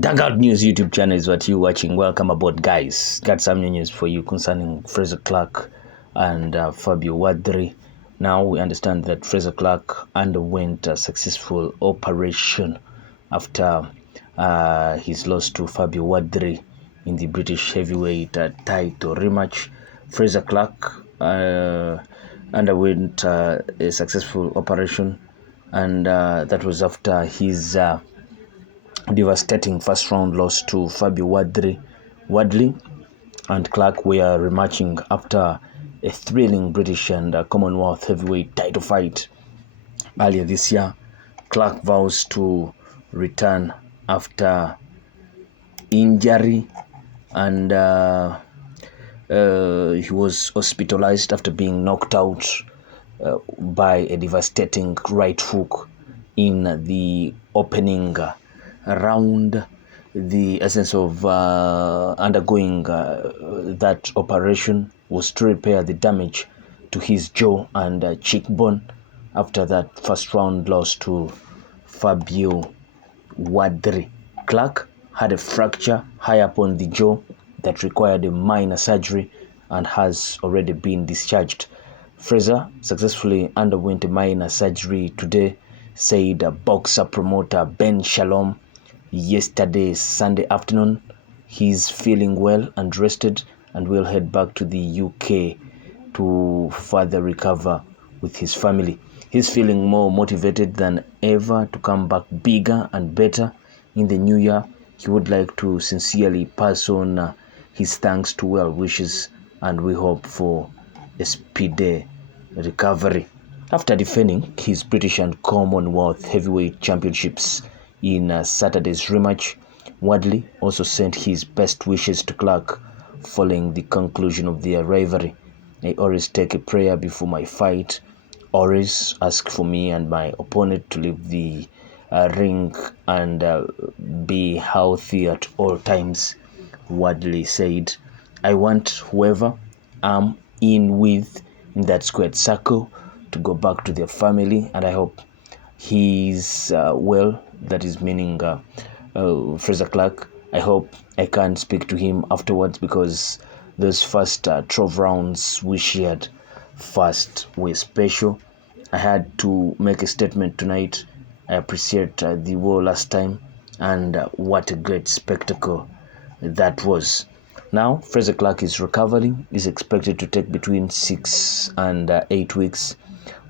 Dugout News YouTube channel is what you're watching. Welcome aboard, guys. Got some new news for you concerning Frazer Clarke and Fabio Wardley. Now we understand that Frazer Clarke underwent a successful operation after his loss to Fabio Wardley in the British heavyweight title rematch. Frazer Clarke underwent a successful operation, and that was after his devastating first round loss to Fabio Wardley. Wardley and Clarke were rematching after a thrilling British and Commonwealth heavyweight title fight earlier this year. Clarke vows to return after injury, and he was hospitalized after being knocked out by a devastating right hook in the opening round. The essence of undergoing that operation was to repair the damage to his jaw and cheekbone after that first round loss to Fabio Wardley. Clarke had a fracture high up on the jaw that required a minor surgery and has already been discharged. Frazer successfully underwent a minor surgery today, said boxer promoter Ben Shalom yesterday Sunday afternoon. He's feeling well and rested and will head back to the UK to further recover with his family. He's feeling more motivated than ever to come back bigger and better in the new year. He would like to sincerely pass on his thanks to well wishes, and we hope for a speedy recovery. After defending his British and Commonwealth heavyweight championships in Saturday's rematch, Wardley also sent his best wishes to Clarke following the conclusion of their rivalry. I always take a prayer before my fight, always ask for me and my opponent to leave the ring and be healthy at all times, Wardley said. I want whoever I'm in with in that squared circle to go back to their family, and I hope he's well. That is meaning Frazer Clarke. I hope I can speak to him afterwards, because those first 12 rounds we shared first were special. I had to make a statement tonight. I appreciate the war last time, and what a great spectacle that was. Now Frazer Clarke is recovering. Is expected to take between 6 and 8 weeks.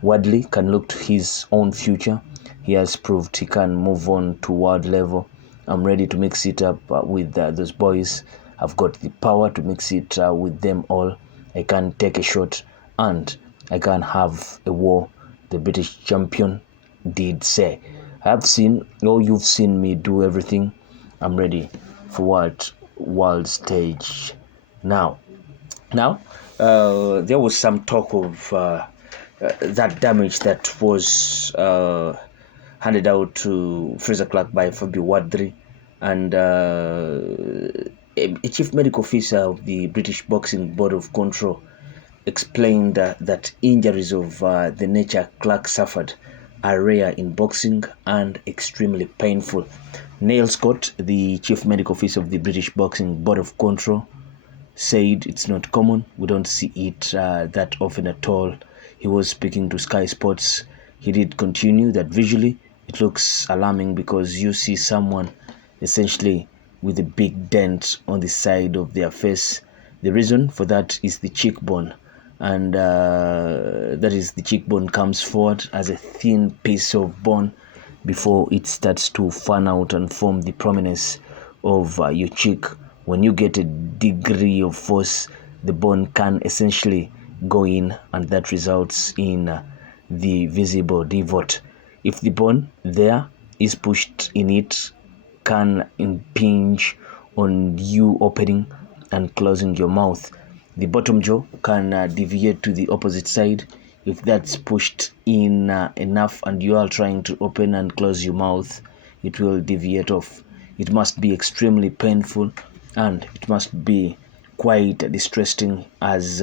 Wardley can look to his own future. He has proved he can move on to world level. I'm ready to mix it up with those boys. I've got the power to mix it with them all. I can take a shot and I can have a war, the British champion did say. You've seen me do everything. I'm ready for what world stage now. There was some talk of that damage that was handed out to Frazer Clarke by Fabio Wardley, and a chief medical officer of the British Boxing Board of Control explained that injuries of the nature Clarke suffered are rare in boxing and extremely painful. Neil Scott, the chief medical officer of the British Boxing Board of Control, said it's not common. We don't see it that often at all. He was speaking to Sky Sports. He did continue that visually it looks alarming, because you see someone essentially with a big dent on the side of their face. The reason for that is the cheekbone, and that is the cheekbone comes forward as a thin piece of bone before it starts to fan out and form the prominence of your cheek. When you get a degree of force, the bone can essentially go in, and that results in the visible divot. If the bone there is pushed in, it can impinge on you opening and closing your mouth. The bottom jaw can deviate to the opposite side. If that's pushed in enough and you are trying to open and close your mouth, it will deviate off. It must be extremely painful, and it must be quite distressing as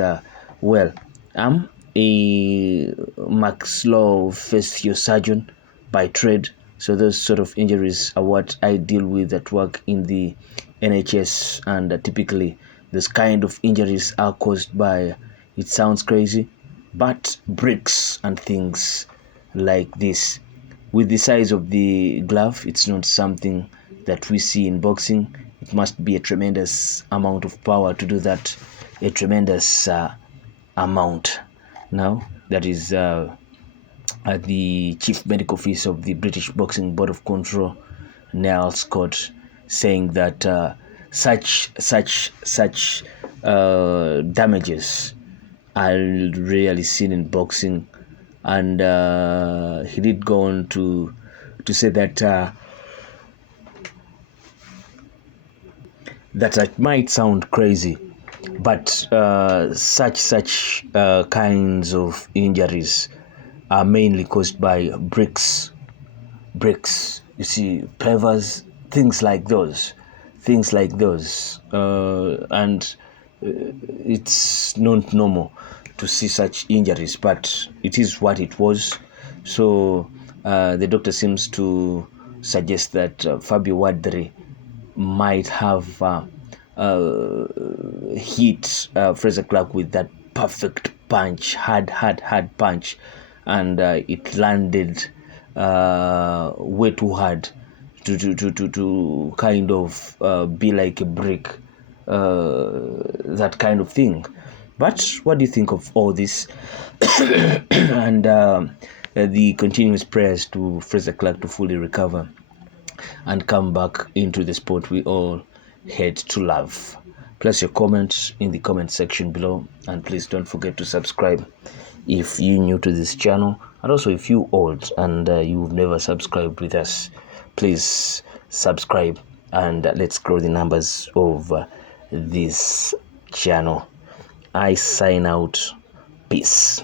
well. I'm a maxillofacial surgeon by trade, So those sort of injuries are what I deal with at work in the NHS, and typically this kind of injuries are caused by, it sounds crazy, but bricks and things like this. With the size of the glove, it's not something that we see in boxing. It must be a tremendous amount of power to do that, a tremendous amount. Now, that is the Chief Medical Officer of the British Boxing Board of Control, Niall Scott, saying that such damages are rarely seen in boxing, and he did go on to say that that it might sound crazy, but such kinds of injuries are mainly caused by bricks, you see, pavers, things like those, and it's not normal to see such injuries, but it is what it was. So the doctor seems to suggest that Fabio Wardley might have hit Frazer Clarke with that perfect punch, hard punch, and it landed way too hard to kind of be like a brick, that kind of thing. But what do you think of all this? And the continuous prayers to Frazer Clarke to fully recover and come back into the sport we all had to love. Place your comments in the comment section below, and please don't forget to subscribe if you're new to this channel, and also if you're old and you've never subscribed with us, please subscribe, and let's grow the numbers of this channel. I sign out. Peace.